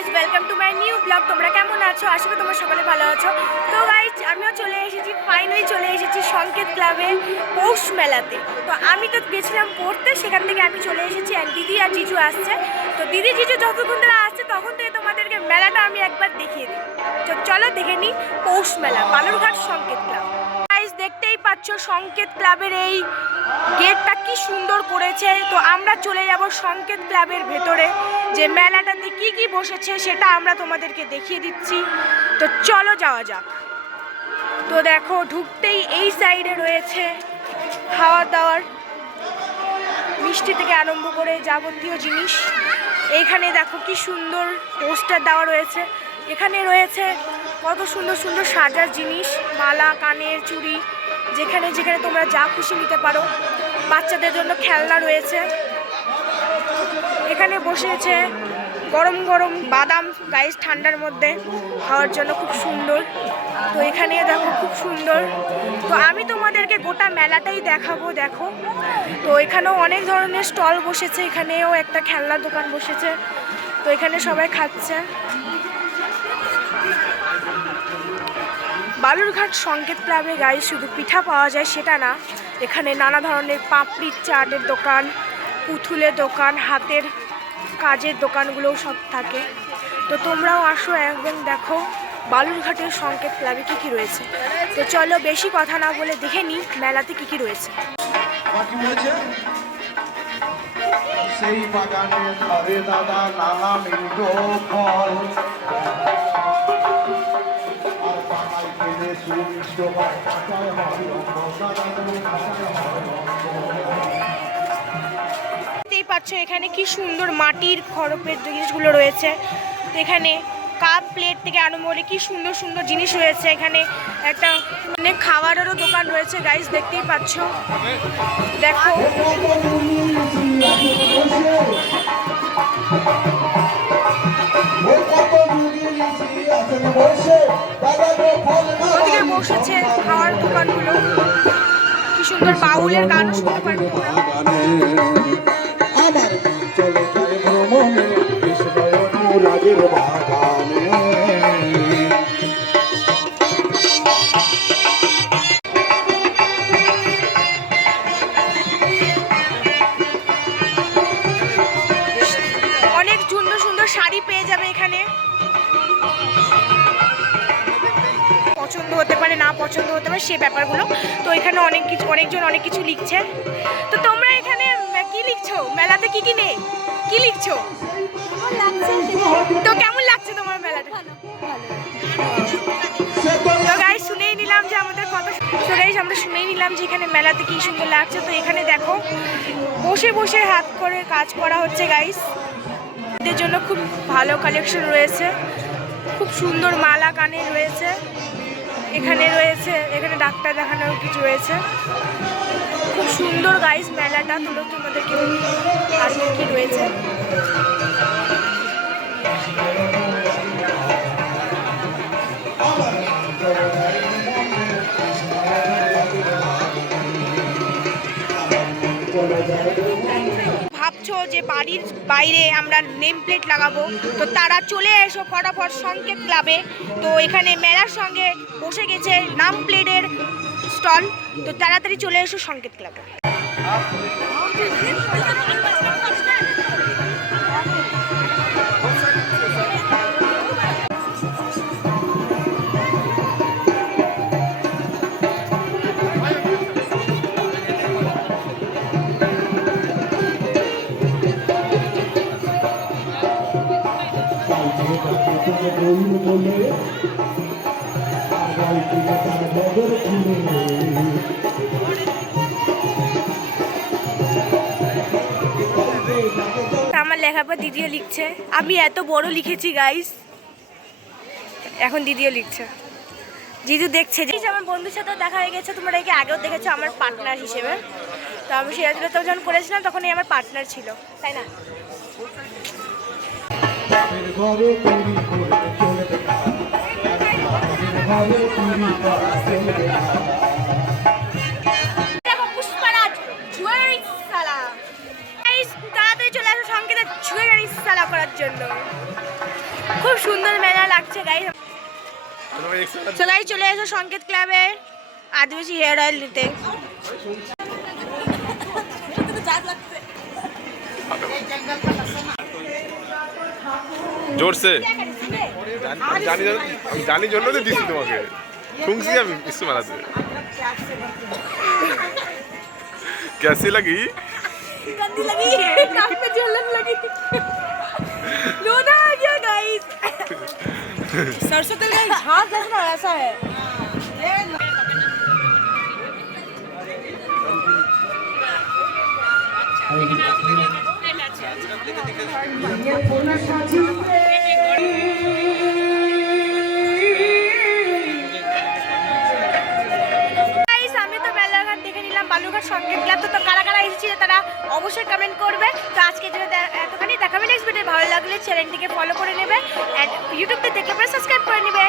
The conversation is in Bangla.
Guys, welcome to my new blog. তোমরা কেমন আছো? আশা করি তোমরা সকলে ভালো আছো। তো গাইজ, আমিও চলে এসেছি, ফাইনালি চলে এসেছি সংকেত ক্লাবে পৌষ মেলাতে। তো আমি তো গেছিলাম পড়তে, সেখান থেকে আমি চলে এসেছি। আর দিদি আর জিজু আসছে। তো দিদি জিজু যতক্ষণ ধরে আসছে তখন থেকে তোমাদেরকে মেলাটা আমি একবার দেখিয়ে দিই। তো চলো দেখে নিই পৌষ মেলা, বালুরঘাট সংকেত ক্লাব। গাইজ, দেখতেই পাচ্ছ সংকেত ক্লাবের এই গেটটা কি সুন্দর করেছে। তো আমরা চলে যাব সংকেত ক্লাবের ভেতরে, যে মেলাটাতে কি কি বসেছে সেটা আমরা তোমাদেরকে দেখিয়ে দিচ্ছি। তো চলো যাওয়া যাক। তো দেখো, ঢুকতেই এই সাইডে রয়েছে খাওয়া দাওয়ার, মিষ্টি থেকে আরম্ভ করে যাবতীয় জিনিস। এইখানে দেখো কি সুন্দর পোস্টার দেওয়া রয়েছে। এখানে রয়েছে কত সুন্দর সুন্দর সাজার জিনিস, মালা, কানের চুড়ি, যেখানে যেখানে তোমরা যা খুশি নিতে পারো। বাচ্চাদের জন্য খেলনা রয়েছে। এখানে বসেছে গরম গরম বাদাম, গাইস ঠান্ডার মধ্যে খাওয়ার জন্য খুব সুন্দর। তো এখানে দেখো খুব সুন্দর। তো আমি তোমাদেরকে গোটা মেলাটাই দেখাবো। দেখো, তো এখানেও অনেক ধরনের স্টল বসেছে। এখানেও একটা খেলনার দোকান বসেছে। তো এখানে সবাই খাচ্ছে। বালুরঘাট সংকেত ক্লাবে গাইস শুধু পিঠা পাওয়া যায় সেটা না, এখানে নানা ধরনের পাপড়ির চাটের দোকান, পুতুলের দোকান, হাতের কাজের দোকানগুলোও সব থাকে। তো তোমরাও আসো একদম দেখো বালুরঘাটের সংকেত ক্লাবে কী কী রয়েছে। তো চলো বেশি কথা না বলে দেখে নিই মেলাতে কী কী রয়েছে। সেই বাগানে ধরে দাদা নানা মৃগ ফল, দেখতেই পাচ্ছ এখানে কি সুন্দর মাটির খড়পের জিনিসগুলো রয়েছে। তো এখানে কাপ প্লেট থেকে আরম্ভ করে কি সুন্দর সুন্দর জিনিস রয়েছে। এখানে একটা অনেক খাবারেরও দোকান রয়েছে গাইস, দেখতেই পাচ্ছ। দেখো ওদিকে বসেছে খাওয়ার দোকানগুলো। কি সুন্দর বাউলের গানও শুনতে পারবে তোমরা। অনেক সুন্দর সুন্দর শাড়ি পেয়ে যাবে এখানে। পছন্দ হতে পারে, না পছন্দ হতে পারে, সে ব্যাপারগুলো। তো এখানে অনেকজন অনেক কিছু লিখছে। তো তোমরা এখানে কি লিখছো? মেলাতে কি কি নেই, কি লিখছো? তো কেমন লাগছে তোমার মেলাটা? তো গাইস, শুনেই নিলাম যে আমাদের কথা। তো গাইস, আমরা শুনেই নিলাম যে এখানে মেলাতে কি সুন্দর লাগছে। তো এখানে দেখো বসে বসে হাত করে কাজ করা হচ্ছে গাইস। এদের জন্য খুব ভালো কালেকশন রয়েছে, খুব সুন্দর মালা কানে রয়েছে। এখানে রয়েছে, এখানে ডাক্তার দেখানোর কিছু রয়েছে। খুব সুন্দর গাইস মেলাটা। তুলো তোমাদেরকে আর কি রয়েছে। ভাবছো যে বাড়ির বাইরে আমরা নেম প্লেট লাগাবো, তো তারা চলে এসো ফটাফট সংকেত ক্লাবে। তো এখানে মেলার সঙ্গে বসে গেছে নাম প্লেটের স্টল। তো তাড়াতাড়ি চলে এসো সংকেত ক্লাবে। আমার লেখার পর দিদিও লিখছে। আমি এত বড় লিখেছি গাইস, এখন দিদিও লিখছে। জিজু দেখছে। আমার বন্ধুর সাথে দেখা হয়ে গেছে, তোমরা একে আগেও দেখেছো আমার পার্টনার হিসেবে। তো আমি সিরাজুল্লাহ তো যখন করেছিলাম তখন আমার পার্টনার ছিল, তাই না? পুষ্পারাজ জুয়েলারি তাড়াতাড়ি চলে আসো সংকেতের জুয়েলারি সালা করার জন্য। সুন্দর মেলা লাগছে গাইস। তো গাইস চলে এসো সংকেত ক্লাবে আদিবাসী হেয়ার অয়েল নিতে। জোরসে জানি জানি জন্য তো দিচ্ছি তোমাকে, শুনছি আমি কিছু মেলাতে। कैसी लगी? गंदी लगी, नाक में जलन लगी, रोना आ गया गाइस। सरसों तेल का झाग कैसा ऐसा है। বালুরঘাট সংকেত ক্লাব। তো কারা কারা এসেছিল তারা অবশ্যই কমেন্ট করবে। তো আজকে যেটা এতখানি দেখাবে, নেক্সট ভিডিও ভালো লাগলে চ্যানেলটিকে ফলো করে নেবে, ইউটিউবতে দেখলে পরে সাবস্ক্রাইব করে নেবে।